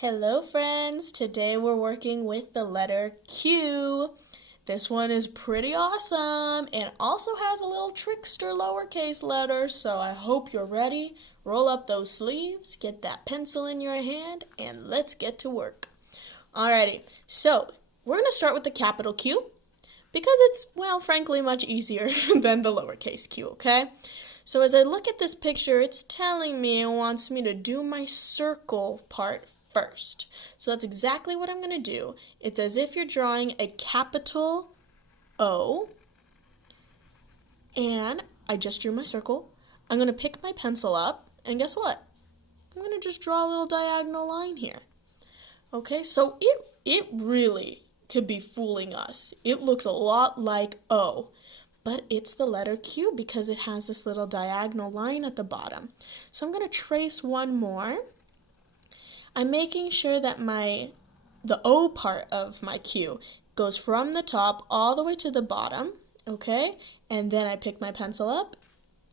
Hello friends, today we're working with the letter Q. This one is pretty awesome and also has a little trickster lowercase letter, so I hope you're ready. Roll up those sleeves, get that pencil in your hand, and let's get to work. Alrighty, so we're going to start with the capital Q because it's, well, frankly, much easier than the lowercase q, okay? So as I look at this picture, it's telling me it wants me to do my circle part first. So that's exactly what I'm going to do. It's as if you're drawing a capital O, and I just drew my circle. I'm going to pick my pencil up, and guess what? I'm going to just draw a little diagonal line here. Okay, so it really could be fooling us. It looks a lot like O, but it's the letter Q because it has this little diagonal line at the bottom. So I'm going to trace one more. I'm making sure that the O part of my Q goes from the top all the way to the bottom, okay? And then I pick my pencil up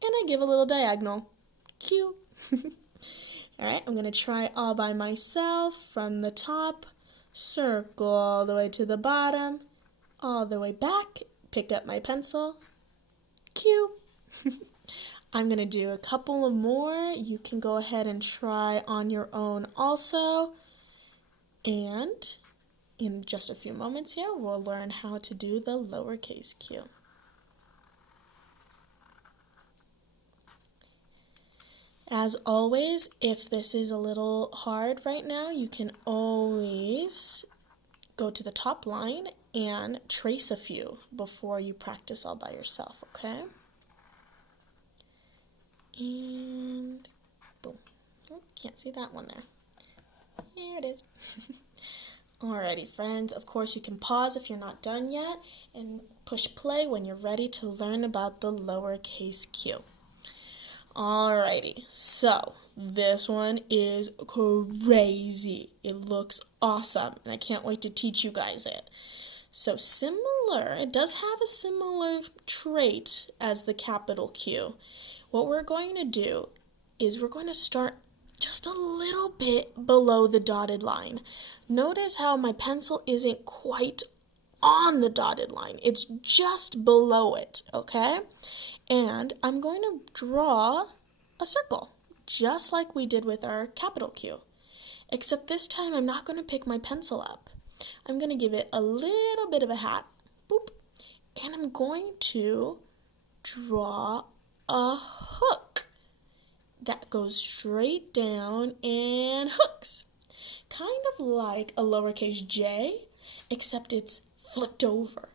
and I give a little diagonal. Q. All right, I'm going to try all by myself from the top, circle all the way to the bottom, all the way back, pick up my pencil, Q. I'm going to do a couple of more. You can go ahead and try on your own also. And in just a few moments here, we'll learn how to do the lowercase q. As always, if this is a little hard right now, you can always go to the top line and trace a few before you practice all by yourself, okay? And boom. Oh, can't see that one there. Here it is. Alrighty, friends. Of course, you can pause if you're not done yet and push play when you're ready to learn about the lowercase q. Alrighty, so this one is crazy. It looks awesome, and I can't wait to teach you guys it. So similar, it does have a similar trait as the capital Q. What we're going to do is we're going to start just a little bit below the dotted line. Notice how my pencil isn't quite on the dotted line. It's just below it, okay? And I'm going to draw a circle, just like we did with our capital Q. Except this time I'm not going to pick my pencil up. I'm going to give it a little bit of a hat, boop, and I'm going to draw a hook that goes straight down and hooks. Kind of like a lowercase j, except it's flipped over.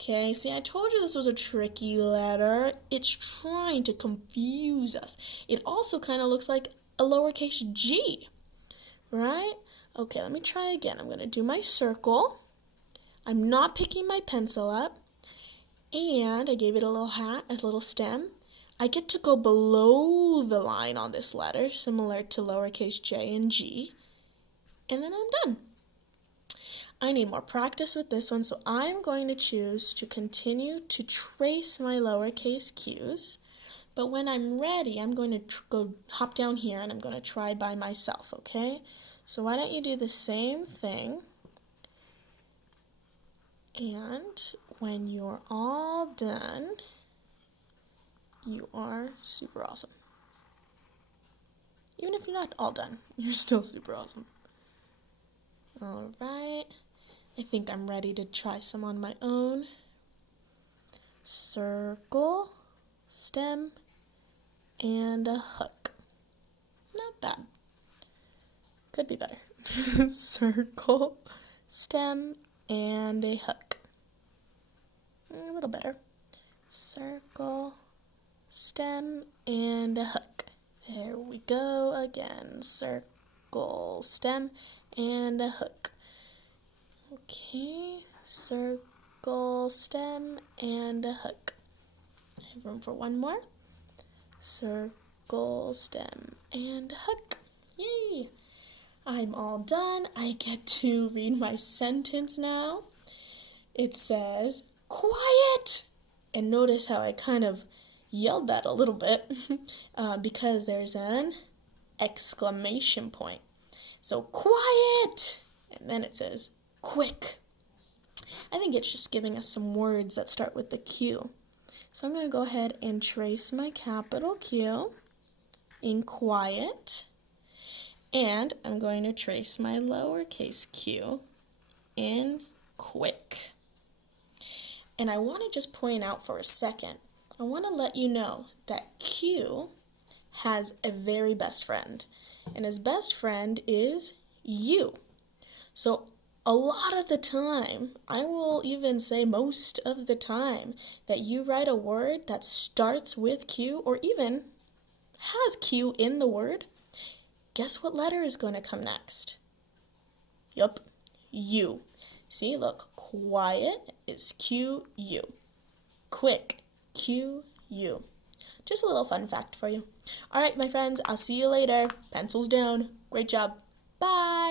Okay, see, I told you this was a tricky letter. It's trying to confuse us. It also kind of looks like a lowercase g, right? Okay, let me try again. I'm going to do my circle. I'm not picking my pencil up. And I gave it a little hat, a little stem. I get to go below the line on this letter, similar to lowercase j and g. And then I'm done. I need more practice with this one, so I'm going to choose to continue to trace my lowercase q's. But when I'm ready, I'm going to go hop down here and I'm going to try by myself, okay? So why don't you do the same thing? And when you're all done, you are super awesome. Even if you're not all done, you're still super awesome. All right. I think I'm ready to try some on my own. Circle, stem, and a hook. Not bad. Could be better. Circle, stem, and a hook. A little better. Circle, stem, and a hook. There we go again. Circle, stem, and a hook. Okay, circle, stem, and a hook. I have room for one more. Circle, stem, and a hook. Yay! I'm all done. I get to read my sentence now. It says, quiet! And notice how I kind of yelled that a little bit because there's an exclamation point. So quiet, and then it says quick. I think it's just giving us some words that start with the Q. So I'm going to go ahead and trace my capital Q in quiet, and I'm going to trace my lowercase q in quick. And I want to just point out for a second, I want to let you know that Q has a very best friend, and his best friend is you. So a lot of the time, I will even say most of the time, that you write a word that starts with Q or even has Q in the word, guess what letter is going to come next? Yup, U. See, look, quiet is Q-U. Quick, Q-U. Just a little fun fact for you. All right, my friends, I'll see you later. Pencils down. Great job. Bye.